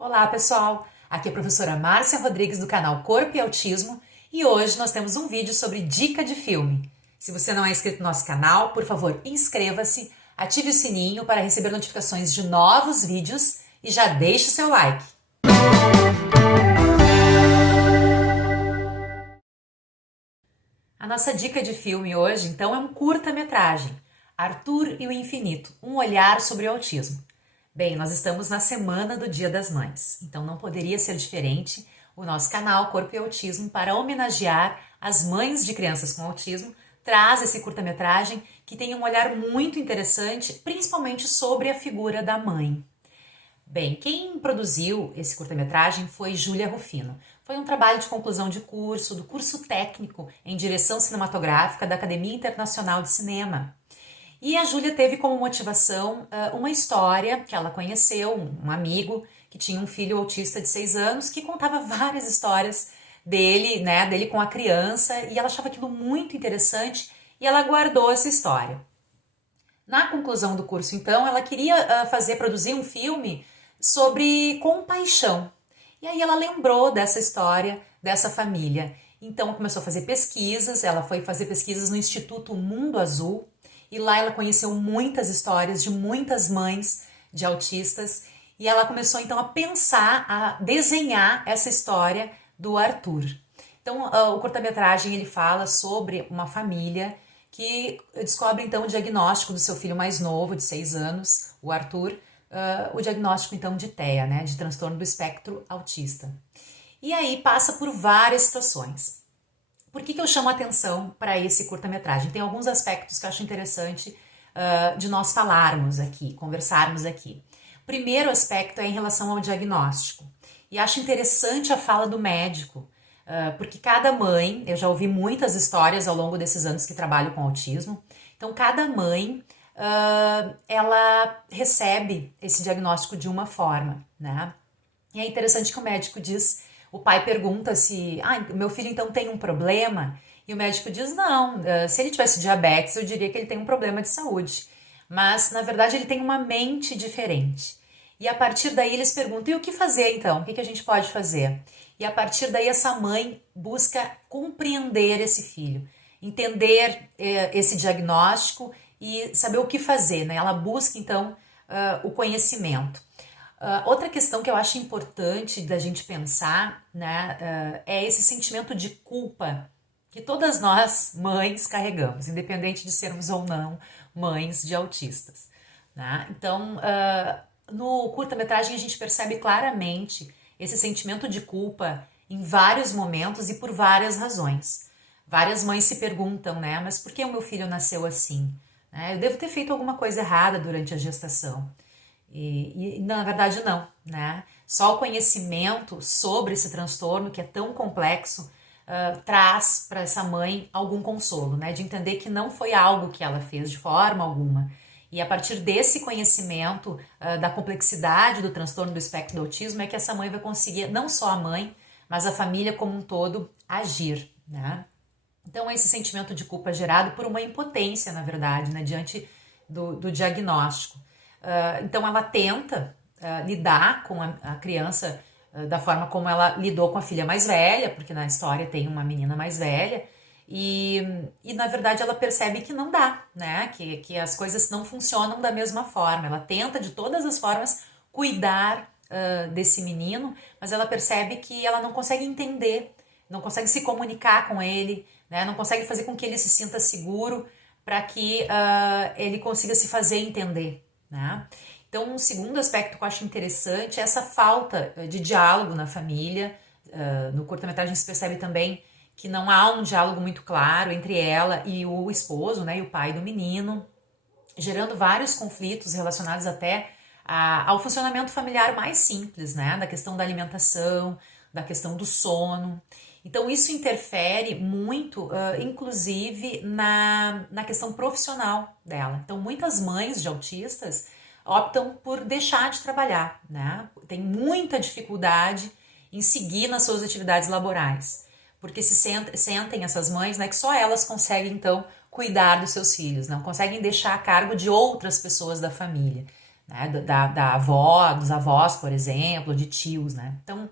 Olá, pessoal! Aqui é a professora Márcia Rodrigues do canal Corpo e Autismo e hoje nós temos um vídeo sobre dica de filme. Se você não é inscrito no nosso canal, por favor, inscreva-se, ative o sininho para receber notificações de novos vídeos e já deixe o seu like. A nossa dica de filme hoje, então, é um curta-metragem, Arthur e o Infinito, um olhar sobre o autismo. Bem, nós estamos na semana do Dia das Mães, então não poderia ser diferente o nosso canal Corpo e Autismo para homenagear as mães de crianças com autismo, traz esse curta-metragem que tem um olhar muito interessante, principalmente sobre a figura da mãe. Bem, quem produziu esse curta-metragem foi Júlia Rufino. Foi um trabalho de conclusão de curso, do curso técnico em direção cinematográfica da Academia Internacional de Cinema. E a Júlia teve como motivação uma história que ela conheceu, um amigo que tinha um filho autista de 6 anos que contava várias histórias dele, dele com a criança, e ela achava aquilo muito interessante e ela guardou essa história. Na conclusão do curso, então, ela queria produzir um filme sobre compaixão. E aí ela lembrou dessa história, dessa família. Então começou a fazer pesquisas, ela foi fazer pesquisas no Instituto Mundo Azul, e lá ela conheceu muitas histórias de muitas mães de autistas, e ela começou então a pensar, a desenhar essa história do Arthur. Então o curta-metragem ele fala sobre uma família que descobre então o diagnóstico do seu filho mais novo, de 6 anos, o Arthur, o diagnóstico então de TEA, de transtorno do espectro autista. E aí passa por várias situações. Por que eu chamo a atenção para esse curta-metragem? Tem alguns aspectos que eu acho interessante de nós falarmos aqui, conversarmos aqui. O primeiro aspecto é em relação ao diagnóstico. E acho interessante a fala do médico, porque cada mãe, eu já ouvi muitas histórias ao longo desses anos que trabalho com autismo, então cada mãe, ela recebe esse diagnóstico de uma forma, E é interessante que o médico diz, o pai pergunta se, meu filho então tem um problema? E o médico diz, não, se ele tivesse diabetes, eu diria que ele tem um problema de saúde. Mas, na verdade, ele tem uma mente diferente. E a partir daí eles perguntam, e o que fazer então? O que a gente pode fazer? E a partir daí essa mãe busca compreender esse filho, entender esse diagnóstico e saber o que fazer, Ela busca então o conhecimento. Outra questão que eu acho importante da gente pensar, é esse sentimento de culpa que todas nós, mães, carregamos, independente de sermos ou não mães de autistas. Então, no curta-metragem a gente percebe claramente esse sentimento de culpa em vários momentos e por várias razões. Várias mães se perguntam, mas por que o meu filho nasceu assim? Eu devo ter feito alguma coisa errada durante a gestação. E na verdade não, Só o conhecimento sobre esse transtorno que é tão complexo traz para essa mãe algum consolo, De entender que não foi algo que ela fez de forma alguma. E a partir desse conhecimento da complexidade do transtorno do espectro do autismo é que essa mãe vai conseguir, não só a mãe, mas a família como um todo, agir, Então esse sentimento de culpa é gerado por uma impotência, na verdade, diante do diagnóstico. Então ela tenta lidar com a criança da forma como ela lidou com a filha mais velha, porque na história tem uma menina mais velha, e na verdade ela percebe que não dá, que as coisas não funcionam da mesma forma. Ela tenta de todas as formas cuidar desse menino, mas ela percebe que ela não consegue entender, não consegue se comunicar com ele, não consegue fazer com que ele se sinta seguro para que ele consiga se fazer entender. Então, um segundo aspecto que eu acho interessante é essa falta de diálogo na família. No curta-metragem se percebe também que não há um diálogo muito claro entre ela e o esposo, e o pai do menino, gerando vários conflitos relacionados até ao funcionamento familiar mais simples, da questão da alimentação, da questão do sono. Então isso interfere muito, inclusive na questão profissional dela. Então muitas mães de autistas optam por deixar de trabalhar, Tem muita dificuldade em seguir nas suas atividades laborais, porque sentem essas mães, que só elas conseguem então cuidar dos seus filhos, não conseguem deixar a cargo de outras pessoas da família. né? Da avó, dos avós, por exemplo, de tios, né? Então,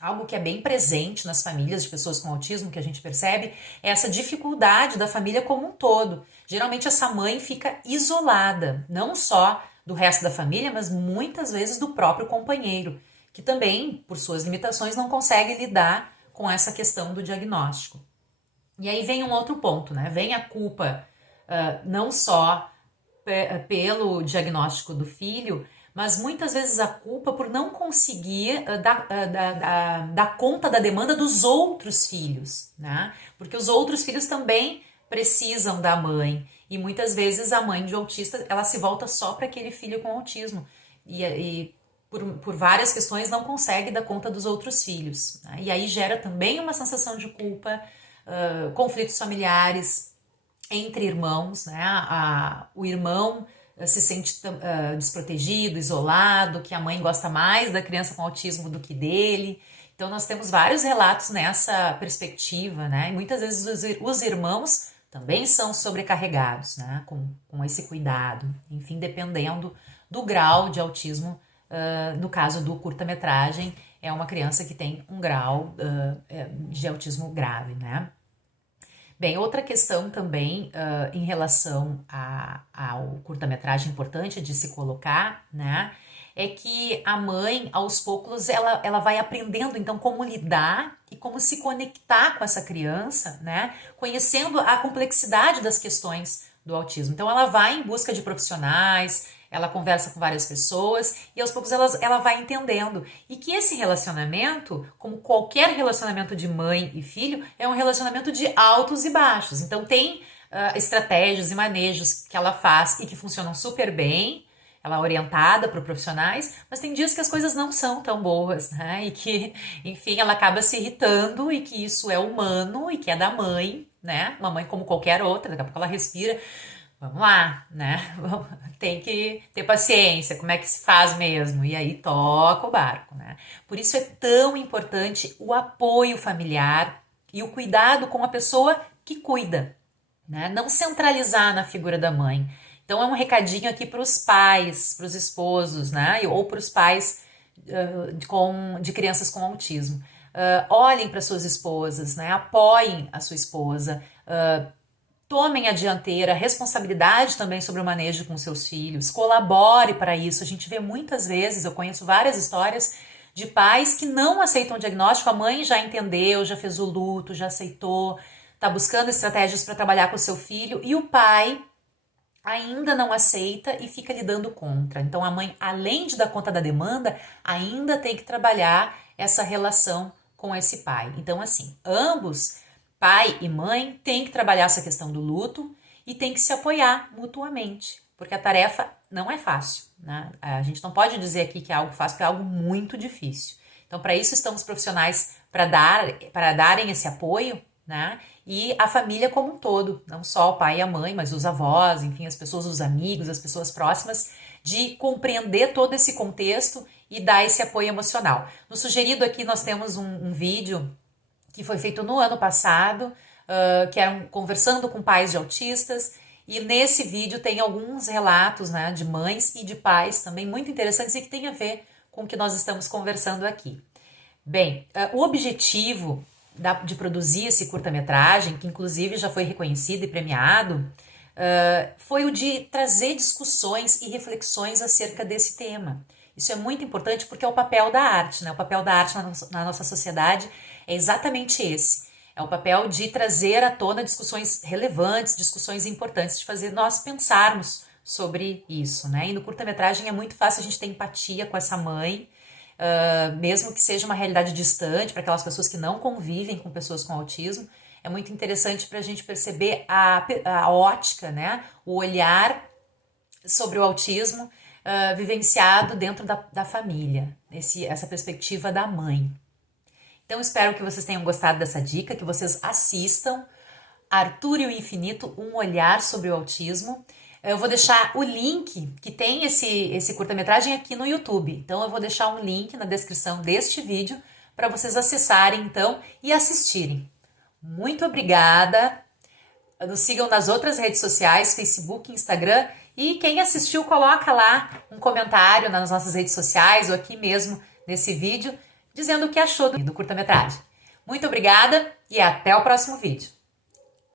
algo que é bem presente nas famílias de pessoas com autismo, que a gente percebe, é essa dificuldade da família como um todo. Geralmente essa mãe fica isolada, não só do resto da família, mas muitas vezes do próprio companheiro, que também, por suas limitações, não consegue lidar com essa questão do diagnóstico. E aí vem um outro ponto, né? Vem a culpa não só pelo diagnóstico do filho, mas muitas vezes a culpa por não conseguir dar conta da demanda dos outros filhos, né? Porque os outros filhos também precisam da mãe, e muitas vezes a mãe de autista, ela se volta só para aquele filho com autismo, e por várias questões não consegue dar conta dos outros filhos, né? E aí gera também uma sensação de culpa, conflitos familiares entre irmãos, né? O irmão se sente desprotegido, isolado, que a mãe gosta mais da criança com autismo do que dele. Então nós temos vários relatos nessa perspectiva, né? E muitas vezes os irmãos também são sobrecarregados, né? Com esse cuidado, enfim, dependendo do grau de autismo. No caso do curta-metragem, é uma criança que tem um grau de autismo grave, né? Bem, outra questão também em relação ao curta-metragem importante de se colocar, né, é que a mãe, aos poucos, ela vai aprendendo, então, como lidar e como se conectar com essa criança, né, conhecendo a complexidade das questões do autismo. Então, ela vai em busca de profissionais, ela conversa com várias pessoas e aos poucos ela vai entendendo. E que esse relacionamento, como qualquer relacionamento de mãe e filho, é um relacionamento de altos e baixos. Então tem estratégias e manejos que ela faz e que funcionam super bem, ela é orientada para profissionais, mas tem dias que as coisas não são tão boas, né? E que, enfim, ela acaba se irritando e que isso é humano e que é da mãe, né? Uma mãe como qualquer outra, daqui a pouco ela respira. Vamos lá, né? Tem que ter paciência, como é que se faz mesmo? E aí toca o barco, né? Por isso é tão importante o apoio familiar e o cuidado com a pessoa que cuida, né? Não centralizar na figura da mãe. Então é um recadinho aqui para os pais, para os esposos, né? Ou para os pais de crianças com autismo. Olhem para suas esposas, né? Apoiem a sua esposa. Tomem a dianteira, responsabilidade também sobre o manejo com seus filhos, colabore para isso. A gente vê muitas vezes, eu conheço várias histórias de pais que não aceitam o diagnóstico, a mãe já entendeu, já fez o luto, já aceitou, está buscando estratégias para trabalhar com o seu filho, e o pai ainda não aceita e fica lidando contra. Então a mãe, além de dar conta da demanda, ainda tem que trabalhar essa relação com esse pai. Então assim, ambos, pai e mãe, têm que trabalhar essa questão do luto e tem que se apoiar mutuamente, porque a tarefa não é fácil, né? A gente não pode dizer aqui que é algo fácil, porque é algo muito difícil. Então, para isso estão os profissionais para darem esse apoio, né? E a família como um todo, não só o pai e a mãe, mas os avós, enfim, as pessoas, os amigos, as pessoas próximas, de compreender todo esse contexto e dar esse apoio emocional. No sugerido aqui nós temos um vídeo que foi feito no ano passado, que era conversando com pais de autistas, e nesse vídeo tem alguns relatos, né, de mães e de pais também muito interessantes e que tem a ver com o que nós estamos conversando aqui. Bem, o objetivo de produzir esse curta-metragem, que inclusive já foi reconhecido e premiado, foi o de trazer discussões e reflexões acerca desse tema. Isso é muito importante porque é o papel da arte, né? O papel da arte na nossa sociedade é exatamente esse. É o papel de trazer à tona discussões relevantes, discussões importantes, de fazer nós pensarmos sobre isso, né? E no curta-metragem é muito fácil a gente ter empatia com essa mãe, mesmo que seja uma realidade distante, para aquelas pessoas que não convivem com pessoas com autismo. É muito interessante para a gente perceber a ótica, né? O olhar sobre o autismo vivenciado dentro da família, essa perspectiva da mãe. Então espero que vocês tenham gostado dessa dica, que vocês assistam Arthur e o Infinito, um olhar sobre o autismo. Eu vou deixar o link que tem esse curta-metragem aqui no YouTube. Então eu vou deixar um link na descrição deste vídeo para vocês acessarem então e assistirem. Muito obrigada. Nos sigam nas outras redes sociais, Facebook, Instagram E quem assistiu, coloca lá um comentário nas nossas redes sociais ou aqui mesmo nesse vídeo, dizendo o que achou do curta-metragem. Muito obrigada e até o próximo vídeo.